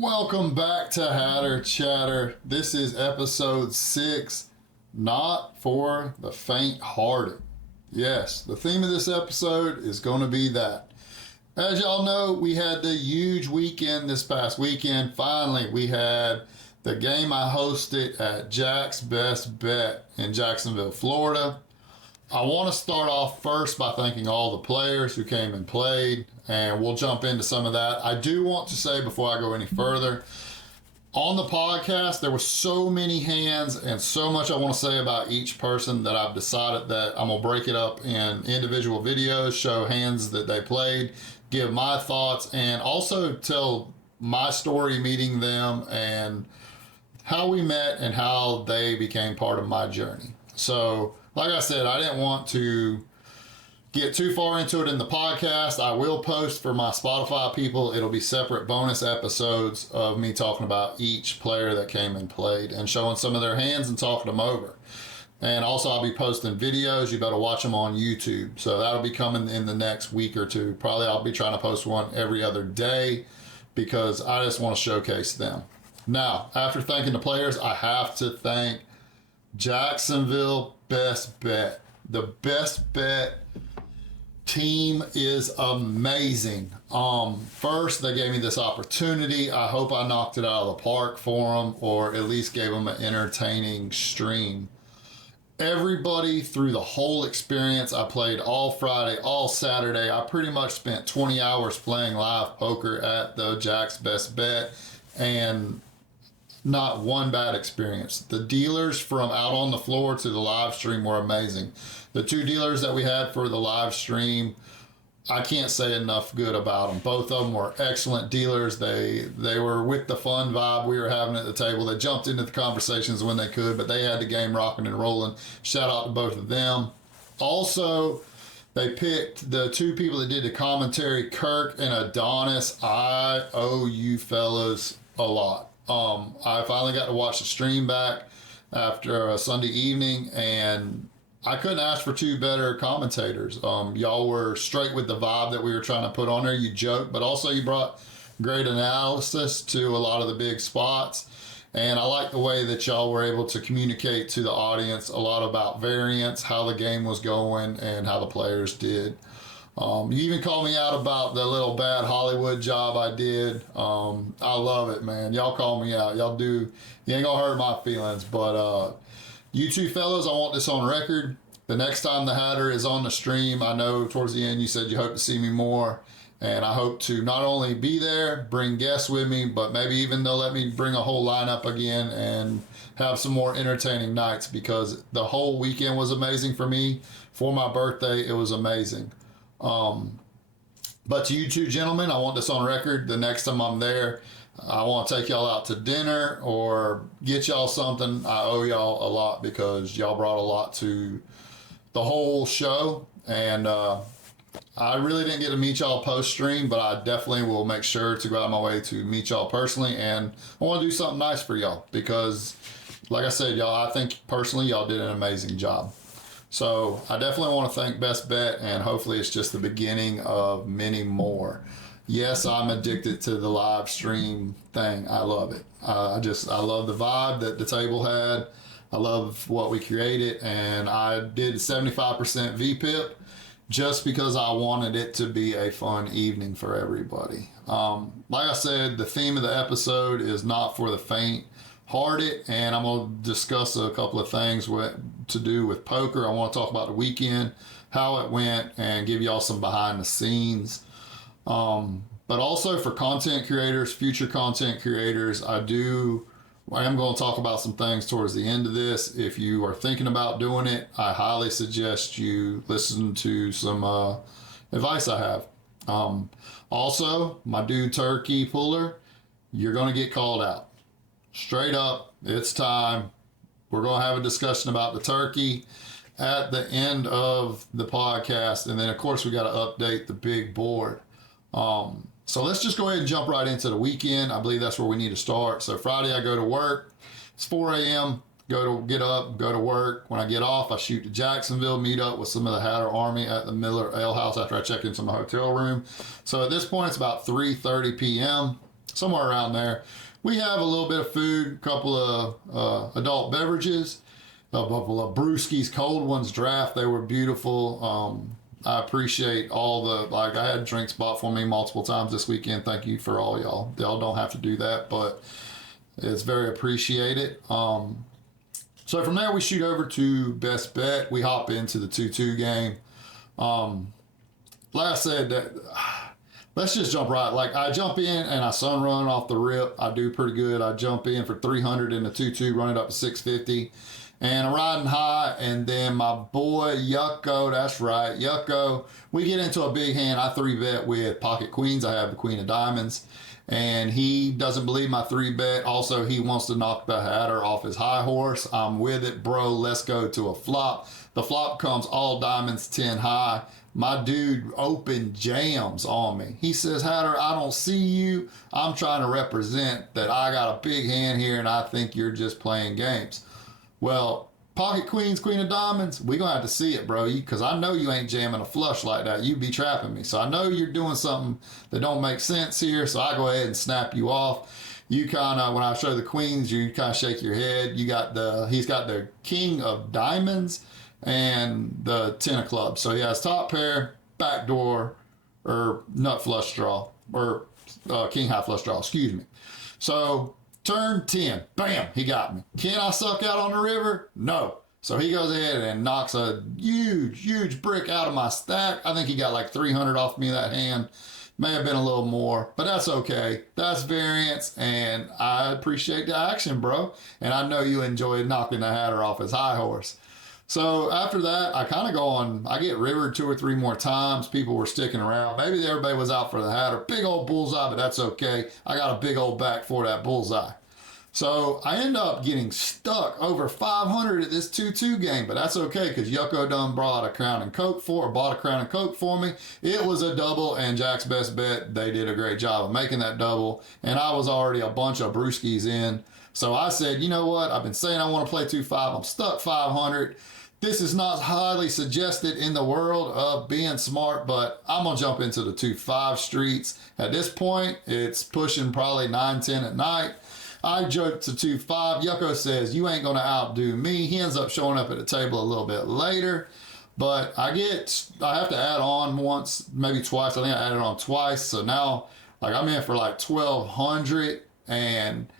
Welcome back to Hatter Chatter. This is episode 6, Not for the Faint-Hearted. Yes, the theme of this episode is going to be that. As y'all know, we had the huge weekend this past weekend. Finally, we had the game I hosted at Jack's Bestbet in Jacksonville, Florida. I want to start off first by thanking all the players who came and played, and we'll jump into some of that. I do want to say before I go any further, on the podcast, there were so many hands and so much I want to say about each person that I've decided that I'm going to break it up in individual videos, show hands that they played, give my thoughts, and also tell my story meeting them and how we met and how they became part of my journey. So, like I said, I didn't want to get too far into it in the podcast. I will post for my Spotify people. It'll be separate bonus episodes of me talking about each player that came and played and showing some of their hands and talking them over. And also I'll be posting videos. You better watch them on YouTube. So that'll be coming in the next week or two. Probably I'll be trying to post one every other day because I just want to showcase them. Now, after thanking the players, I have to thank Jacksonville Bestbet. The Bestbet team is amazing. First, they gave me this opportunity. I hope I knocked it out of the park for them, or at least gave them an entertaining stream. Everybody through the whole experience, I played all Friday, all Saturday. I pretty much spent 20 hours playing live poker at the Jack's Bestbet, and not one bad experience. The dealers from out on the floor to the live stream were amazing. The two dealers that we had for the live stream, I can't say enough good about them. Both of them were excellent dealers. They were with the fun vibe we were having at the table. They jumped into the conversations when they could, but they had the game rocking and rolling. Shout out to both of them. Also, they picked the two people that did the commentary, Kirk and Adonis. I owe you fellas a lot. I finally got to watch the stream back after a Sunday evening, and I couldn't ask for two better commentators. Y'all were straight with the vibe that we were trying to put on there. You joked, but also you brought great analysis to a lot of the big spots. And I like the way that y'all were able to communicate to the audience a lot about variance, how the game was going, and how the players did. You even called me out about the little bad Hollywood job I did. I love it, man. Y'all call me out. Y'all do. You ain't gonna hurt my feelings, but you two fellas, I want this on record. The next time the Hatter is on the stream, I know towards the end you said you hope to see me more, and I hope to not only be there, bring guests with me, but maybe even they'll let me bring a whole lineup again and have some more entertaining nights, because the whole weekend was amazing for me. For my birthday, it was amazing. But to you two gentlemen, I want this on record. The next time I'm there, I want to take y'all out to dinner or get y'all something. I owe y'all a lot because y'all brought a lot to the whole show. And I really didn't get to meet y'all post-stream, but I definitely will make sure to go out of my way to meet y'all personally. And I want to do something nice for y'all because, like I said, y'all, I think personally y'all did an amazing job. So I definitely want to thank Bestbet, and hopefully it's just the beginning of many more. Yes, I'm addicted to the live stream thing. I love it. I love the vibe that the table had. I love what we created, and I did 75% VPIP just because I wanted it to be a fun evening for everybody. Like I said, the theme of the episode is not for the faint-hearted, and I'm going to discuss a couple of things to do with poker. I want to talk about the weekend, how it went, and give y'all some behind the scenes. But also for content creators, future content creators, I am going to talk about some things towards the end of this. If you are thinking about doing it, I highly suggest you listen to some advice I have. Also, my dude Turkey Puller, you're going to get called out. Straight up, it's time. We're going to have a discussion about the turkey at the end of the podcast. And then, of course, we got to update the big board. So let's just go ahead and jump right into the weekend. I believe that's where we need to start. So Friday, I go to work. It's 4 a.m. Get up, go to work. When I get off, I shoot to Jacksonville, meet up with some of the Hatter Army at the Miller Ale House after I check into my hotel room. So at this point, it's about 3:30 p.m. somewhere around there. We have a little bit of food, a couple of adult beverages, a couple of brewskis, cold ones, draft. They were beautiful. I appreciate all the, like, I had drinks bought for me multiple times this weekend. Thank you for all y'all. Y'all don't have to do that, but it's very appreciated. So from there, we shoot over to Bestbet. We hop into the 2-2 game. Like I said, let's just jump right. Like, I jump in and I sun run off the rip. I do pretty good. I jump in for 300 in the 2-2, run it up to 650. And I'm riding high, and then my boy Yucko, that's right, Yucko, we get into a big hand. I 3-bet with pocket queens. I have the queen of diamonds, and he doesn't believe my 3-bet. Also, he wants to knock the Hatter off his high horse. I'm with it, bro. Let's go to a flop. The flop comes all diamonds, 10 high. My dude open jams on me. He says, Hatter, I don't see you. I'm trying to represent that I got a big hand here, and I think you're just playing games. Well, pocket queens, queen of diamonds, we gonna have to see it, bro, because I know you ain't jamming a flush like that. You be trapping me. So I know you're doing something that don't make sense here, so I go ahead and snap you off. You kind of, when I show the queens, you kind of shake your head. He's got the king of diamonds and the 10 of clubs. So he has top pair, backdoor, or nut flush draw, or king high flush draw, excuse me. So turn 10, bam, he got me. Can I suck out on the river? No. So he goes ahead and knocks a huge brick out of my stack. I think he got like 300 off me that hand. May have been a little more, but that's okay. That's variance, and I appreciate the action, bro. And I know you enjoyed knocking the Hatter off his high horse. So after that, I kind of go on, I get rivered 2 or 3 more times. People were sticking around. Maybe everybody was out for the Hatter. Big old bullseye, but that's okay. I got a big old back for that bullseye. So I end up getting stuck over 500 at this 2-2 game, but that's okay because Yucko done bought a Crown and Coke for me. It was a double, and Jack's Best Bet, they did a great job of making that double, and I was already a bunch of brewskis in. So I said, you know what? I've been saying I want to play 2-5. I'm stuck 500. This is not highly suggested in the world of being smart, but I'm going to jump into the 2-5 streets. At this point, it's pushing probably 9-10 at night. I joke to 2-5. Yucko says, you ain't going to outdo me. He ends up showing up at the table a little bit later. But I have to add on once, maybe twice. I think I added on twice. So now, like, I'm in for like 1,200. And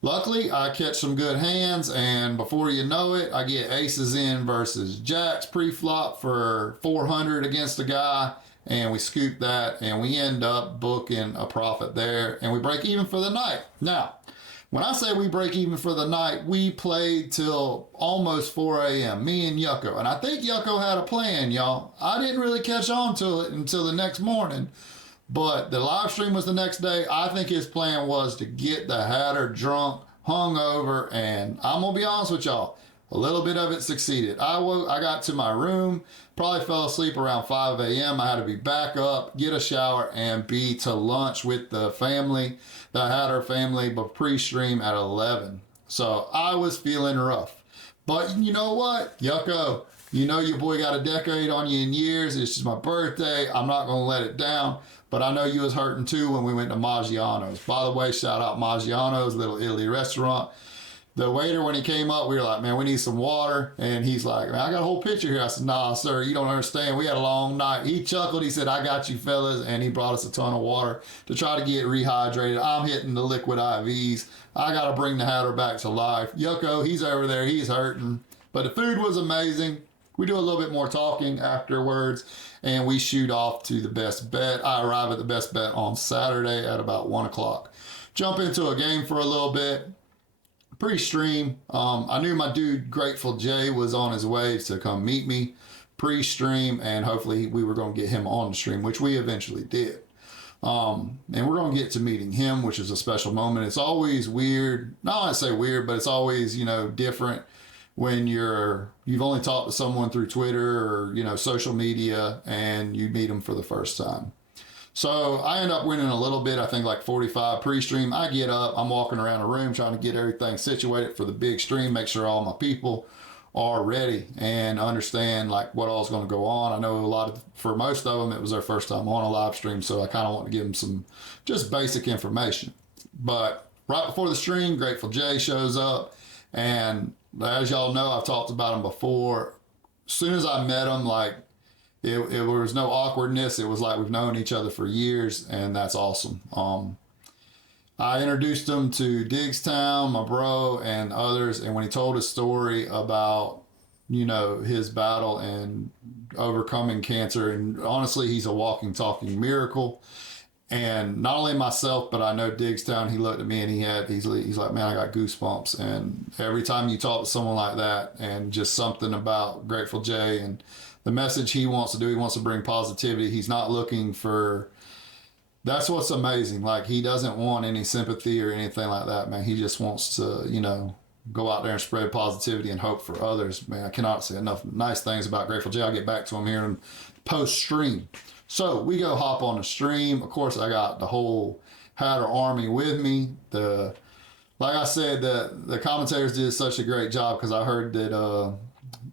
luckily, I catch some good hands. And before you know it, I get aces in versus jacks pre-flop for 400 against a guy. And we scoop that. And we end up booking a profit there. And we break even for the night. Now, when I say we break even for the night, we played till almost 4 a.m., me and Yucko. And I think Yucko had a plan, y'all. I didn't really catch on to it until the next morning. But the live stream was the next day. I think his plan was to get the Hatter drunk, hungover, and I'm going to be honest with y'all, a little bit of it succeeded. I got to my room, probably fell asleep around 5 a.m. I had to be back up, get a shower, and be to lunch with the family, the Hatter family, but pre-stream at 11. So I was feeling rough. But you know what? Yucko, you know your boy got a decade on you in years. It's just my birthday. I'm not going to let it down. But I know you was hurting too when we went to Maggiano's. By the way, shout out Maggiano's, little Italy restaurant. The waiter, when he came up, we were like, man, we need some water. And he's like, man, I got a whole pitcher here. I said, nah, sir, you don't understand. We had a long night. He chuckled. He said, I got you, fellas. And he brought us a ton of water to try to get rehydrated. I'm hitting the liquid IVs. I got to bring the Hatter back to life. Yucko, he's over there. He's hurting. But the food was amazing. We do a little bit more talking afterwards, and we shoot off to the Best Bet. I arrive at the Best Bet on Saturday at about 1 o'clock. Jump into a game for a little bit. Pre-stream, I knew my dude Grateful Jay was on his way to come meet me pre-stream, and hopefully we were going to get him on the stream, which we eventually did. And we're going to get to meeting him, which is a special moment. It's always weird. Not want to say weird, but it's always, different when you've only talked to someone through Twitter or, social media, and you meet them for the first time. So I end up winning a little bit, I think like 45 pre-stream. I get up, I'm walking around the room trying to get everything situated for the big stream, make sure all my people are ready and understand like what all's going to go on. I know for most of them, it was their first time on a live stream, so I kind of want to give them some just basic information. But right before the stream, Grateful Jay shows up, and as y'all know, I've talked about him before. As soon as I met him, like it was no awkwardness. It was like we've known each other for years, and that's awesome. I introduced him to Digstown, my bro, and others, and when he told his story about, you know, his battle and overcoming cancer, and honestly, he's a walking, talking miracle. And not only myself, but I know Digstown, he looked at me and he's like, man, I got goosebumps. And every time you talk to someone like that, and just something about Grateful Jay and the message he wants to do, he wants to bring positivity. He's not looking for, that's what's amazing. Like, he doesn't want any sympathy or anything like that, man. He just wants to, you know, go out there and spread positivity and hope for others. Man, I cannot say enough nice things about Grateful Jay. I'll get back to him here in post stream. So we go hop on the stream. Of course, I got the whole Hatter Army with me. Like I said, the commentators did such a great job, because I heard that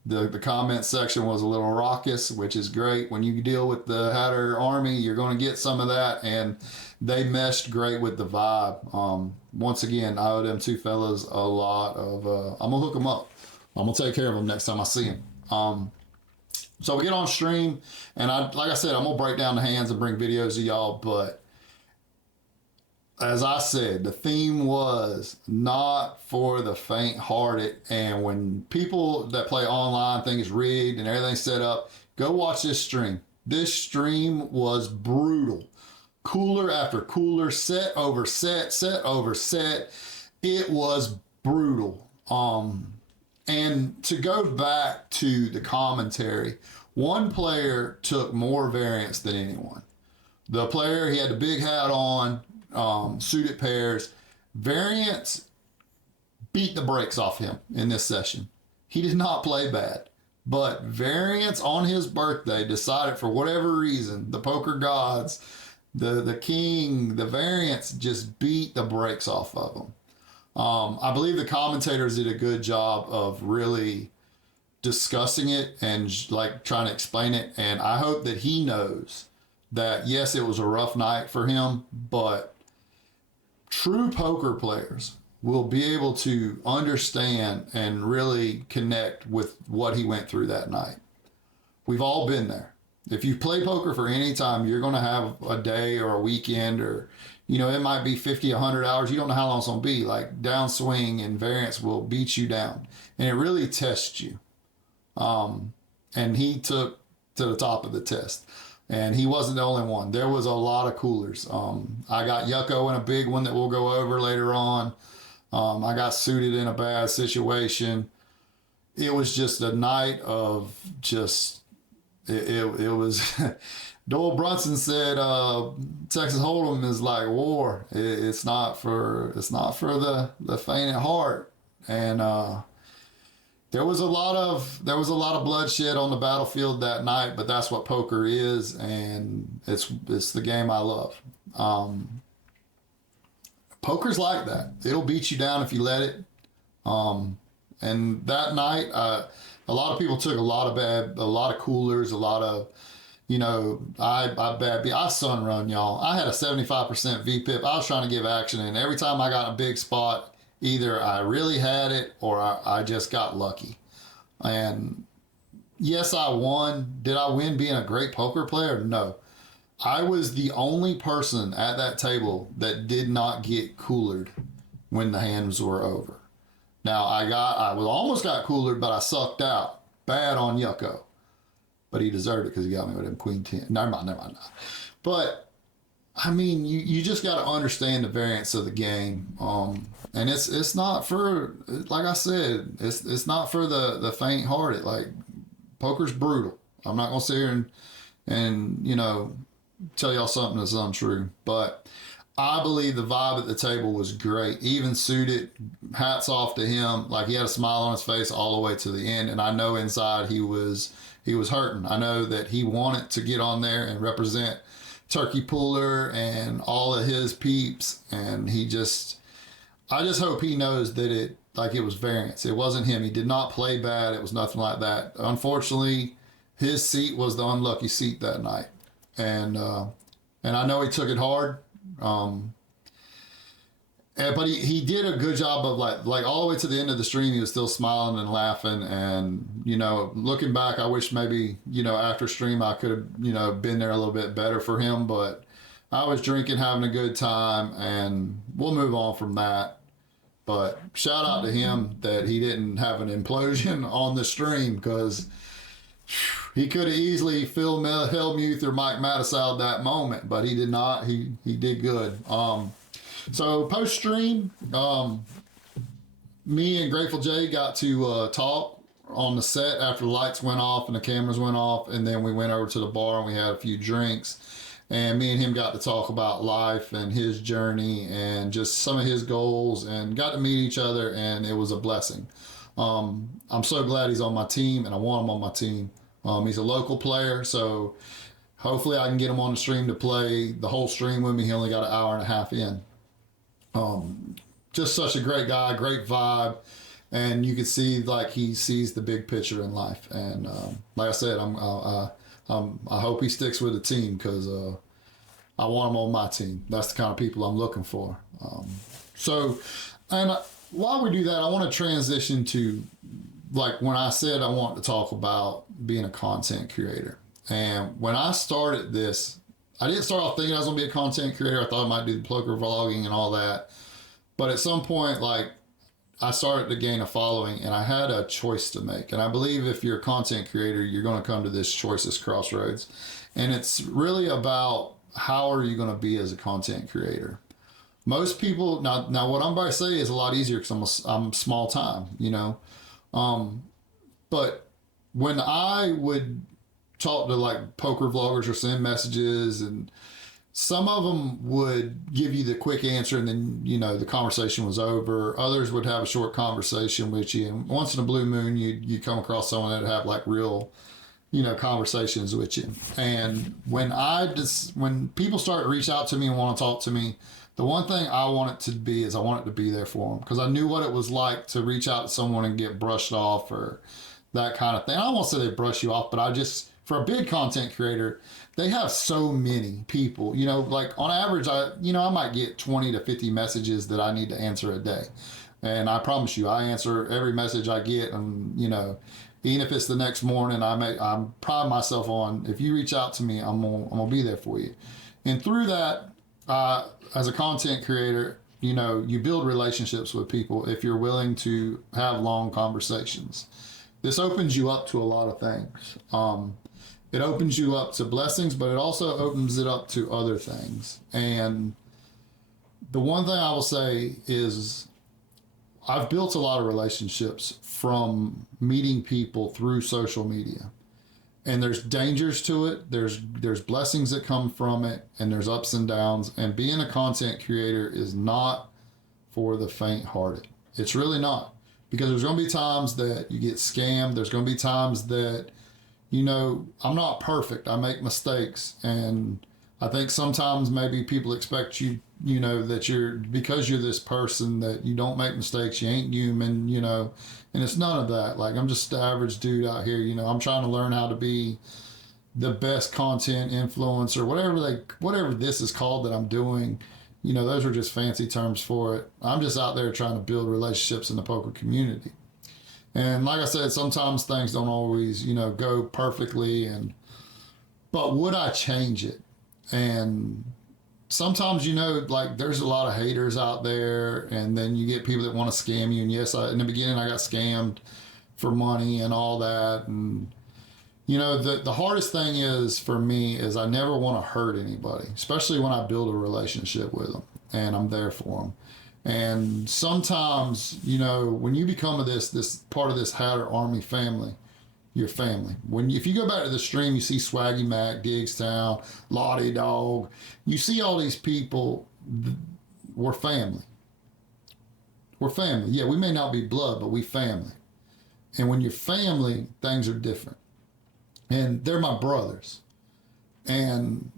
the comment section was a little raucous, which is great. When you deal with the Hatter Army, you're going to get some of that, and they meshed great with the vibe. Once again, I owe them two fellas a lot of. I'm gonna hook them up. I'm gonna take care of them next time I see them. So we get on stream, and like I said, I'm gonna break down the hands and bring videos to y'all. But as I said, the theme was not for the faint-hearted. And when people that play online think it's rigged and everything's set up, go watch this stream. This stream was brutal. Cooler after cooler, set over set, set over set. It was brutal. And to go back to the commentary, one player took more variance than anyone. The player, he had the big hat on, suited pairs. Variance beat the brakes off him in this session. He did not play bad, but Variance on his birthday decided, for whatever reason, the poker gods, the king, the Variance just beat the brakes off of him. I believe the commentators did a good job of really discussing it and like trying to explain it. And I hope that he knows that, yes, it was a rough night for him, but true poker players will be able to understand and really connect with what he went through that night. We've all been there. If you play poker for any time, you're going to have a day or a weekend, or, you know, it might be 50, 100 hours. You don't know how long it's going to be. Like, downswing and Variance will beat you down, and it really tests you. And he took to the top of the test, and he wasn't the only one. There was a lot of coolers. I got Yucko in a big one that we'll go over later on. I got suited in a bad situation. It was just a night of just, it was, Doyle Brunson said, Texas Hold'em is like war. It's not for the faint at heart. And, there was a lot of bloodshed on the battlefield that night, but that's what poker is, and it's the game I love. Poker's like that. It'll beat you down if you let it. And that night, a lot of people took a lot of coolers, a lot of, you know, I sun run, y'all. I had a 75% VPIP. I was trying to give action, and every time I got in a big spot, either I really had it or I just got lucky. And yes, I won. Did I win being a great poker player? No. I was the only person at that table that did not get coolered when the hands were over. Now, I almost got coolered, but I sucked out bad on Yucko. But he deserved it because he got me with him Queen 10. Never mind. But I mean, you just got to understand the variance of the game. And it's not for, like I said, it's not for the faint-hearted. Like, poker's brutal. I'm not going to sit here and, you know, tell y'all something that's untrue. But I believe the vibe at the table was great. Even suited, hats off to him. Like, he had a smile on his face all the way to the end. And I know inside he was hurting. I know that he wanted to get on there and represent Turkey Puller and all of his peeps, and I just hope he knows that it was Variance. It wasn't him. He did not play bad. It was nothing like that. Unfortunately, his seat was the unlucky seat that night, and I know he took it hard. but he did a good job of like all the way to the end of the stream, he was still smiling and laughing. And, looking back, I wish maybe, after stream I could have, been there a little bit better for him. But I was drinking, having a good time, and we'll move on from that. But shout out to him that he didn't have an implosion on the stream, because he could have easily Phil Hellmuth or Mike Mattisau at that moment, but he did not. He did good. So post stream, me and Grateful Jay got to talk on the set after the lights went off and the cameras went off, and then we went over to the bar and we had a few drinks. And me and him got to talk about life and his journey and just some of his goals, and got to meet each other, and it was a blessing. I'm so glad he's on my team, and I want him on my team. He's a local player, so hopefully I can get him on the stream to play the whole stream with me. He only got an hour and a half in. Just such a great guy, great vibe, and you can see like he sees the big picture in life. And like I said, I hope he sticks with the team, because I want him on my team. That's the kind of people I'm looking for. While we do that, I want to transition to, like, when I said I want to talk about being a content creator. And when I started this, I didn't start off thinking I was going to be a content creator. I thought I might do the poker vlogging and all that. But at some point, like, I started to gain a following, and I had a choice to make. And I believe if you're a content creator, you're going to come to this choice, this crossroads. And it's really about how are you going to be as a content creator. Most people, now what I'm about to say is a lot easier because I'm small time, but when I would talk to like poker vloggers or send messages, and some of them would give you the quick answer and then, the conversation was over. Others would have a short conversation with you. And once in a blue moon, you come across someone that would have like real, conversations with you. And when people start to reach out to me and want to talk to me, the one thing I want it to be is I want it to be there for them, because I knew what it was like to reach out to someone and get brushed off or that kind of thing. I don't want to say they brush you off, but for a big content creator, they have so many people, like on average, I might get 20 to 50 messages that I need to answer a day. And I promise you, I answer every message I get. And, even if it's the next morning, I'm pride myself on, if you reach out to me, I'm gonna be there for you. And through that, as a content creator, you build relationships with people if you're willing to have long conversations. This opens you up to a lot of things. It opens you up to blessings, but it also opens it up to other things. And the one thing I will say is I've built a lot of relationships from meeting people through social media. And there's dangers to it. There's blessings that come from it, and there's ups and downs. And being a content creator is not for the faint-hearted. It's really not, because there's going to be times that you get scammed. There's going to be times that, I'm not perfect. I make mistakes, and I think sometimes maybe people expect you, that because you're this person that you don't make mistakes. You ain't human, and it's none of that. Like, I'm just the average dude out here. I'm trying to learn how to be the best content influencer, whatever this is called that I'm doing. Those are just fancy terms for it. I'm just out there trying to build relationships in the poker community. And like I said, sometimes things don't always, go perfectly. But would I change it? And sometimes, there's a lot of haters out there, and then you get people that want to scam you. And yes, in the beginning, I got scammed for money and all that. And, the hardest thing is for me is I never want to hurt anybody, especially when I build a relationship with them and I'm there for them. And sometimes, when you become this part of this Hatter Army family, your family. If you go back to the stream, you see Swaggy Mac, Digstown, Lottie Dog. You see all these people. We're family. We're family. Yeah, we may not be blood, but we family. And when you're family, things are different. And they're my brothers. And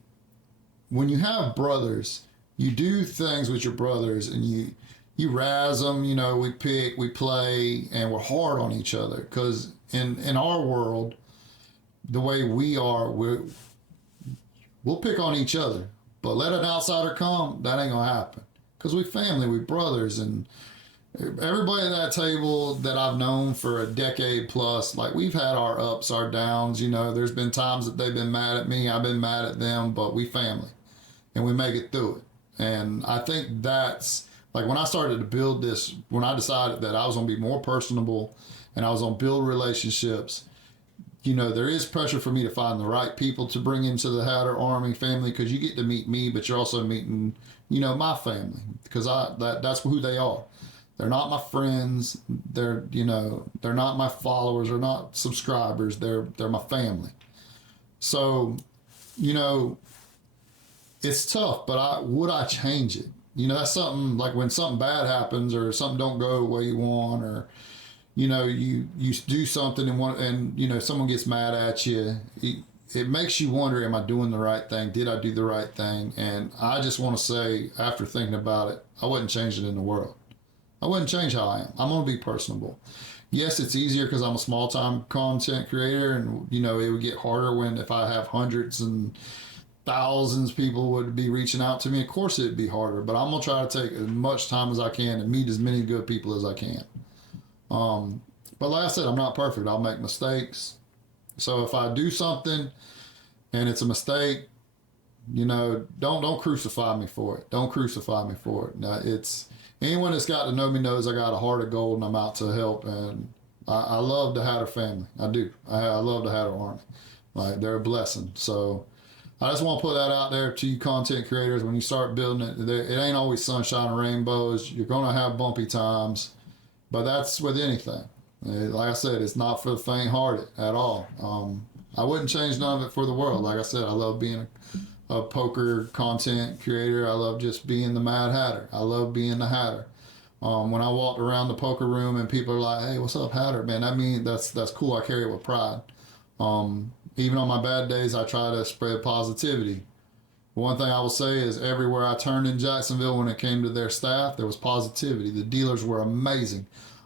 when you have brothers, you do things with your brothers, and you razz them. We pick, we play, and we're hard on each other, because in our world, the way we are, we'll pick on each other. But let an outsider come, that ain't gonna happen, because we family, we brothers, and everybody at that table that I've known for a decade plus, like we've had our ups, our downs. You know, there's been times that they've been mad at me, I've been mad at them, but we family, and we make it through it. And I think that's like when I started to build this, when I decided that I was going to be more personable and I was going to build relationships. You know, there is pressure for me to find the right people to bring into the Hatter Army family, because you get to meet me, but you're also meeting, you know, my family, because that's who they are. They're not my friends. They're, you know, they're not my followers. They're not subscribers. They're my family. So, you know, it's tough, but would I change it? You know, that's something like when something bad happens or something don't go the way you want, or you know, you do something and you know, someone gets mad at you. It makes you wonder, am I doing the right thing? Did I do the right thing? And I just want to say, after thinking about it, I wouldn't change it in the world. I wouldn't change how I am. I'm going to be personable. Yes, it's easier because I'm a small-time content creator, and, you know, it would get harder if I have hundreds and thousands of people would be reaching out to me. Of course, it'd be harder, but I'm going to try to take as much time as I can and meet as many good people as I can. But like I said, I'm not perfect. I'll make mistakes. So if I do something and it's a mistake, you know, don't crucify me for it. Don't crucify me for it. Now, it's anyone that's got to know me knows I got a heart of gold and I'm out to help. And I love the Hatter family. I do. I love the Hatter Army. Like, they're a blessing. So I just want to put that out there to you content creators. When you start building it, it ain't always sunshine and rainbows. You're going to have bumpy times. But that's with anything. Like I said, it's not for the faint-hearted at all. I wouldn't change none of it for the world. Like I said, I love being a poker content creator. I love just being the Mad Hatter. I love being the Hatter. When I walked around the poker room and people are like, "Hey, what's up, Hatter?" Man, I mean, that's cool. I carry it with pride. Even on my bad days, I try to spread positivity. One thing I will say is everywhere I turned in Jacksonville when it came to their staff, there was positivity. The dealers were amazing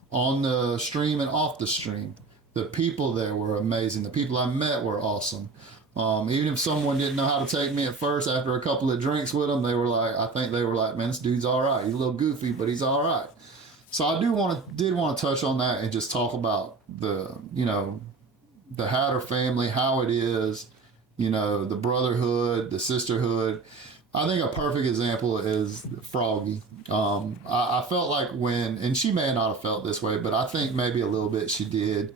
on the stream and off the stream. The people there were amazing. The people I met were awesome. Even if someone didn't know how to take me at first, after a couple of drinks with them, they were like, I think they were like, "Man, this dude's all right. He's a little goofy, but he's all right." So I did want to touch on that and just talk about the Hatter family, how it is, you know, the brotherhood, the sisterhood. I think a perfect example is Froggy. I felt like and she may not have felt this way, but I think maybe a little bit she did.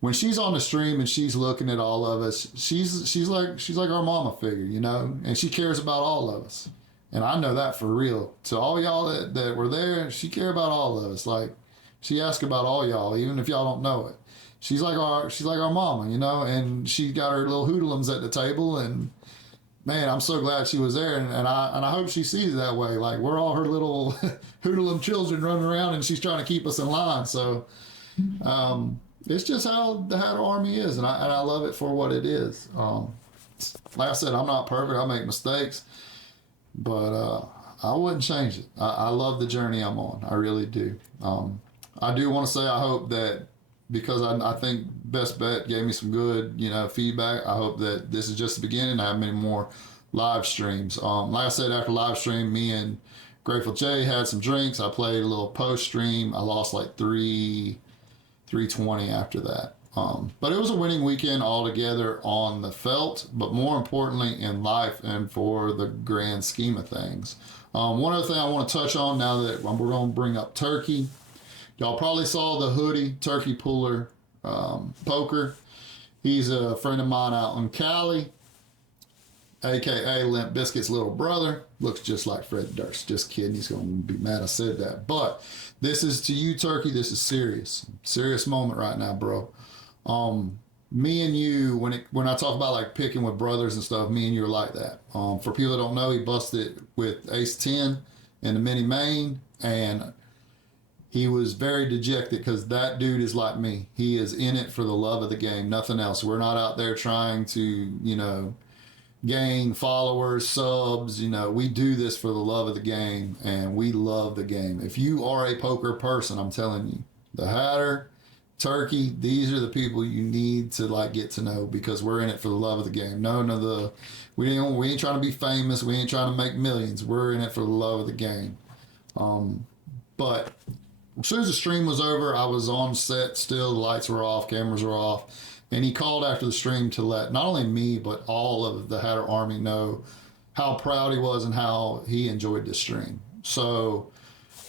When she's on the stream and she's looking at all of us, she's like our mama figure, you know, and she cares about all of us. And I know that for real. To all y'all that were there, she cared about all of us. Like, she asked about all y'all, even if y'all don't know it. She's like our mama, you know, and she got her little hoodlums at the table, and man, I'm so glad she was there, and I hope she sees it that way. Like, we're all her little hoodlum children running around, and she's trying to keep us in line. So it's just how the Hatter Army is, and I love it for what it is. Like I said, I'm not perfect. I make mistakes, but I wouldn't change it. I love the journey I'm on. I really do. I do want to say I hope that, because I think Bestbet gave me some good, you know, feedback. I hope that this is just the beginning. I have many more live streams. Like I said, after live stream, me and Grateful Jay had some drinks. I played a little post stream. I lost like 320 after that. But it was a winning weekend altogether on the felt, but more importantly in life and for the grand scheme of things. One other thing I want to touch on now that we're going to bring up Turkey. Y'all probably saw the hoodie, Turkey Puller Poker. He's a friend of mine out in Cali, a.k.a. Limp Bizkit's little brother. Looks just like Fred Durst. Just kidding. He's going to be mad I said that. But this is to you, Turkey. This is serious. Serious moment right now, bro. Me and you, when I talk about like picking with brothers and stuff, me and you are like that. For people that don't know, he busted with Ace-10 in the mini main, and he was very dejected because that dude is like me. He is in it for the love of the game, nothing else. We're not out there trying to, you know, gain followers, subs. You know, we do this for the love of the game, and we love the game. If you are a poker person, I'm telling you, the Hatter, Turkey, these are the people you need to like get to know, because we're in it for the love of the game. We ain't trying to be famous. We ain't trying to make millions. We're in it for the love of the game. But as soon as the stream was over, I was on set still. The lights were off, cameras were off. And he called after the stream to let not only me, but all of the Hatter Army know how proud he was and how he enjoyed the stream. So,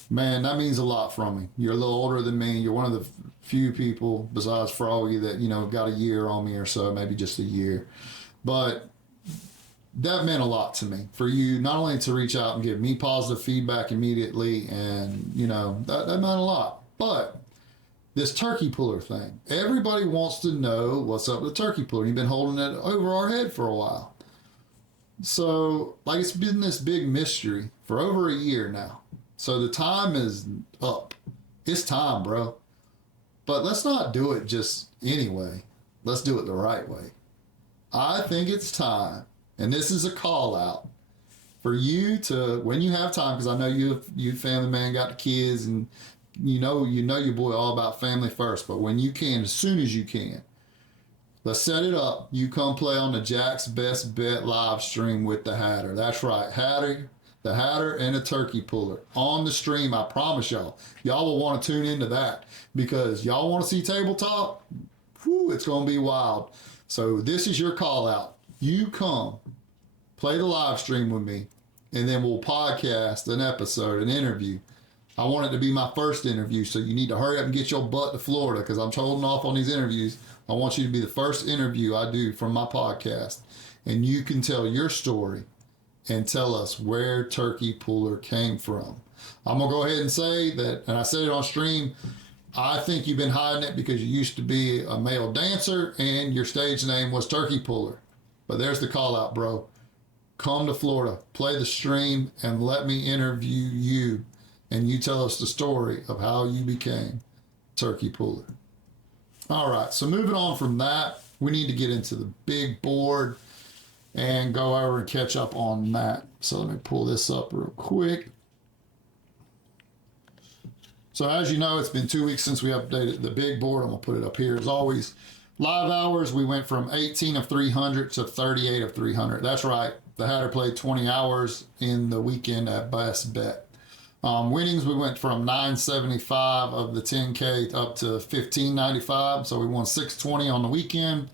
man, that means a lot from me. You're a little older than me. You're one of the few people besides Froggy that, got a year on me or so, maybe just a year. But that meant a lot to me for you, not only to reach out and give me positive feedback immediately, and, that meant a lot. But this turkey puller thing, everybody wants to know what's up with turkey puller. You've been holding it over our head for a while. So, it's been this big mystery for over a year now. So the time is up. It's time, bro. But let's not do it just anyway. Let's do it the right way. I think it's time, and this is a call out for you to, when you have time, because I know you family man, got the kids, and you know your boy all about family first. But when you can, as soon as you can, let's set it up. You come play on the Jack's Best Bet live stream with the Hatter. That's right, the Hatter and a turkey puller on the stream. I promise y'all will want to tune into that, because y'all want to see tabletop. Whew, it's going to be wild. So this is your call out. You come play the live stream with me, and then we'll podcast an episode, an interview. I want it to be my first interview, so you need to hurry up and get your butt to Florida, because I'm holding off on these interviews. I want you to be the first interview I do from my podcast, and you can tell your story and tell us where turkey puller came from. I'm going to go ahead and say that, and I said it on stream, I think you've been hiding it because you used to be a male dancer and your stage name was turkey puller. But there's the call out, bro. Come to Florida, play the stream, and let me interview you, and you tell us the story of how you became turkey puller. All right, so moving on from that, we need to get into the big board and go over and catch up on that. So let me pull this up real quick. So as you know, it's been 2 weeks since we updated the big board. I'm gonna put it up here as always. Live hours, we went from 18 of 300 to 38 of 300. That's right, the Hatter played 20 hours in the weekend at Bestbet. Winnings, we went from 975 of the 10K up to 1595. So we won 620 on the weekend.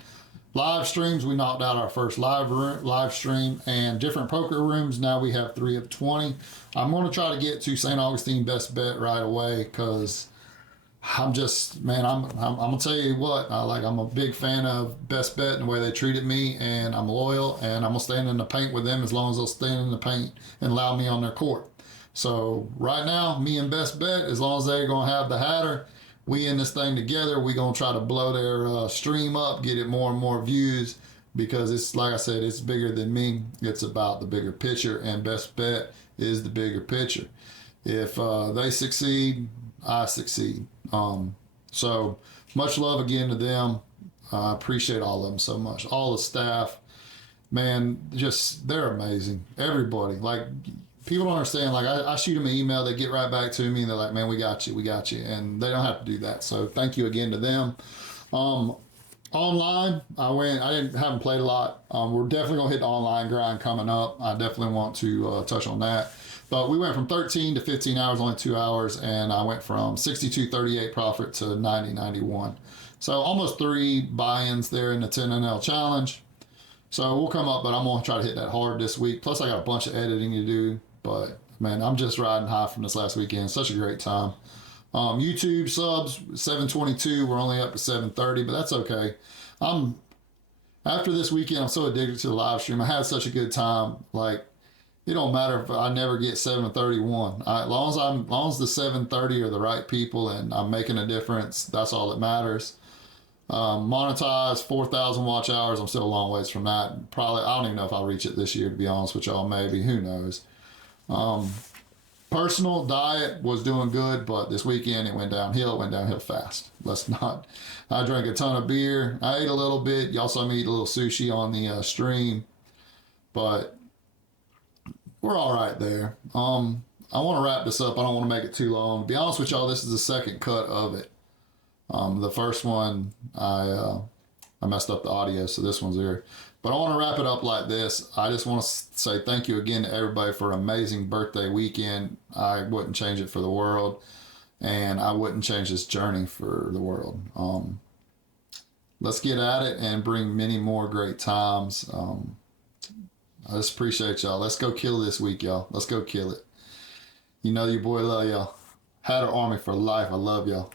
Live streams, we knocked out our first live stream, and different poker rooms. Now we have 3 of 20. I'm going to try to get to St. Augustine Bestbet right away, because I'm just, man, I'm going to tell you what, I'm a big fan of Bestbet and the way they treated me, and I'm loyal, and I'm going to stand in the paint with them as long as they'll stand in the paint and allow me on their court. So right now, me and Bestbet, as long as they're going to have the Hatter, we in this thing together. We going to try to blow their stream up, get it more and more views, because it's, like I said, it's bigger than me. It's about the bigger picture, and Bestbet is the bigger picture. If they succeed, I succeed. So much love again to them. I appreciate all of them so much. All the staff, man, just, they're amazing. Everybody, people don't understand. I shoot them an email, they get right back to me, and they're like, man, we got you, and they don't have to do that. So thank you again to them. Online, haven't played a lot. We're definitely gonna hit the online grind coming up. I definitely want to touch on that. But we went from 13 to 15 hours, only 2 hours, and I went from 62.38 profit to 90.91. So almost 3 buy-ins there in the 10NL challenge. So we'll come up, but I'm gonna try to hit that hard this week. Plus I got a bunch of editing to do, but man, I'm just riding high from this last weekend. Such a great time. YouTube subs, 722. We're only up to 730, but that's okay. After this weekend, I'm so addicted to the live stream. I had such a good time. It don't matter if I never get 731. As long as the 730 are the right people and I'm making a difference, that's all that matters. Monetize 4,000 watch hours. I'm still a long ways from that. Probably, I don't even know if I'll reach it this year, to be honest with y'all. Maybe, who knows. Personal diet was doing good, but this weekend it went downhill. It went downhill fast. I drank a ton of beer. I ate a little bit. Y'all saw me eat a little sushi on the stream, but we're all right there. I want to wrap this up. I don't want to make it too long. To be honest with y'all, this is the second cut of it. The first one, I messed up the audio, so this one's here. But I want to wrap it up like this. I just want to say thank you again to everybody for an amazing birthday weekend. I wouldn't change it for the world, and I wouldn't change this journey for the world. Let's get at it and bring many more great times. I just appreciate y'all. Let's go kill this week, y'all. Let's go kill it. You know your boy love y'all. Hatter Army for life. I love y'all.